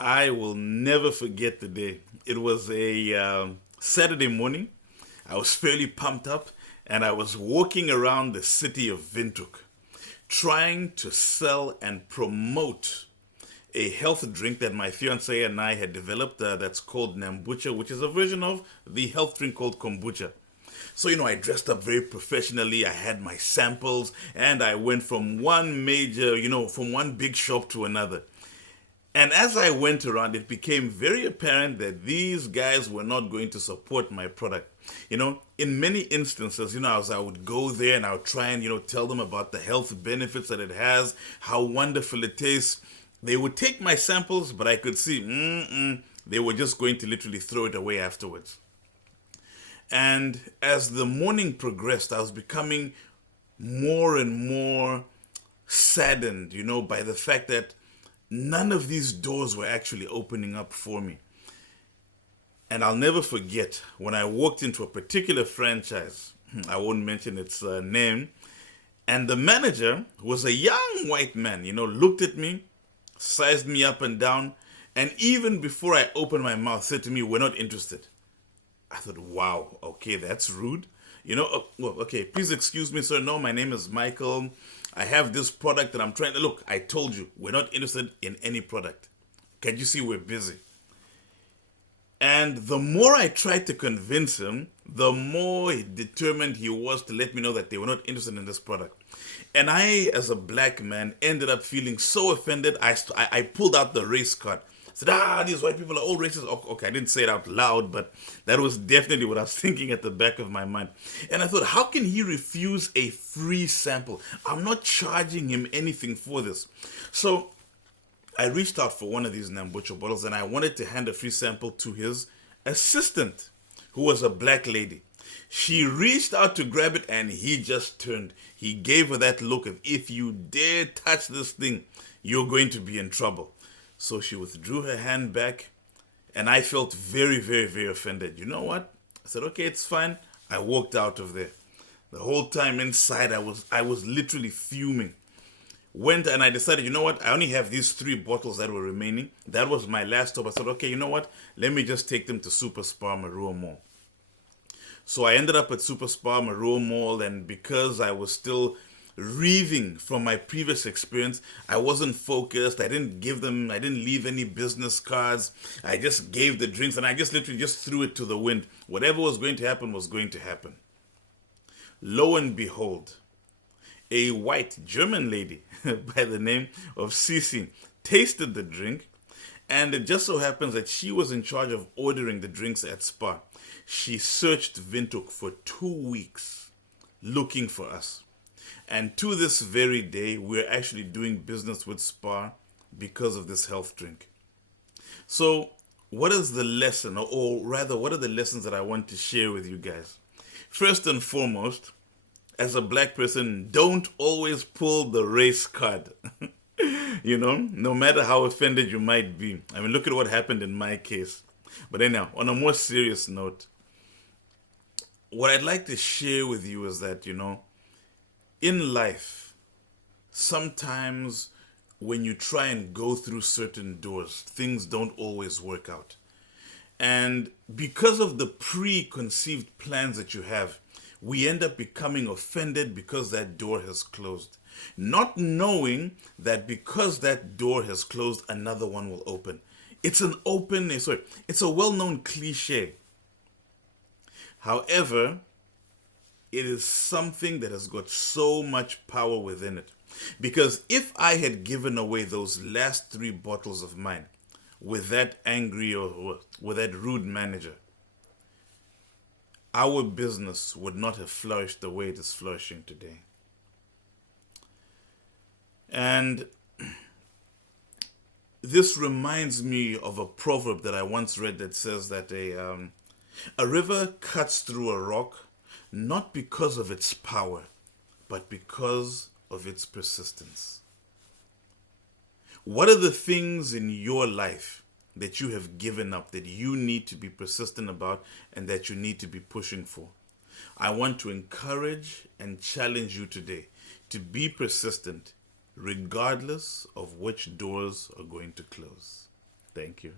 I will never forget the day. It was a Saturday morning. I was fairly pumped up and I was walking around the city of Windhoek trying to sell and promote a health drink that my fiance and I had developed that's called Nambucha, which is a version of the health drink called kombucha. So, I dressed up very professionally. I had my samples and I went from one major, from one big shop to another. And as I went around, it became very apparent that these guys were not going to support my product. In many instances, as I would go there and I would try and, tell them about the health benefits that it has, how wonderful it tastes, they would take my samples, but I could see, they were just going to literally throw it away afterwards. And as the morning progressed, I was becoming more and more saddened, by the fact that none of these doors were actually opening up for me. And I'll never forget when I walked into a particular franchise, I won't mention its name, and the manager was a young white man, looked at me, sized me up and down, and even before I opened my mouth, said to me, "We're not interested." I thought, wow, okay, that's rude. Okay, please excuse me, sir. No, my name is Michael. I have this product that I'm trying to look. I told you, we're not interested in any product. Can you see we're busy? And the more I tried to convince him, the more determined he was to let me know that they were not interested in this product. And I, as a black man, ended up feeling so offended, I pulled out the race card. I said, these white people are all racist. Okay, I didn't say it out loud, but that was definitely what I was thinking at the back of my mind. And I thought, how can he refuse a free sample? I'm not charging him anything for this. So I reached out for one of these Nambucho bottles and I wanted to hand a free sample to his assistant, who was a black lady. She reached out to grab it and he just turned. He gave her that look of, if you dare touch this thing, you're going to be in trouble. So she withdrew her hand back and I felt very, very, very offended. You know what? I said, okay, it's fine. I walked out of there. The whole time inside, I was literally fuming. Went and I decided, you know what? I only have these 3 bottles that were remaining. That was my last stop. I said, okay, you know what? Let me just take them to Super Spar Maruo Mall. So I ended up at Super Spar Maruo Mall, and because I was still reeling from my previous experience, I wasn't focused. I didn't leave any business cards. I just gave the drinks and I just literally just threw it to the wind. Whatever was going to happen was going to happen. Lo and behold, a white German lady by the name of Sisi tasted the drink, and it just so happens that she was in charge of ordering the drinks at Spa. She searched Windhoek for 2 weeks looking for us. And to this very day, we're actually doing business with Spa because of this health drink. So, what is the lesson, or rather, what are the lessons that I want to share with you guys? First and foremost, as a black person, don't always pull the race card. No matter how offended you might be. I mean, look at what happened in my case. But anyhow, on a more serious note, what I'd like to share with you is that, in life, sometimes when you try and go through certain doors, things don't always work out. And because of the preconceived plans that you have, we end up becoming offended because that door has closed. Not knowing that because that door has closed, another one will open. It's a well-known cliche. However, it is something that has got so much power within it. Because if I had given away those last 3 bottles of mine with that angry or with that rude manager, our business would not have flourished the way it is flourishing today. And this reminds me of a proverb that I once read that says that a river cuts through a rock not because of its power, but because of its persistence. What are the things in your life that you have given up, that you need to be persistent about and that you need to be pushing for? I want to encourage and challenge you today to be persistent regardless of which doors are going to close. Thank you.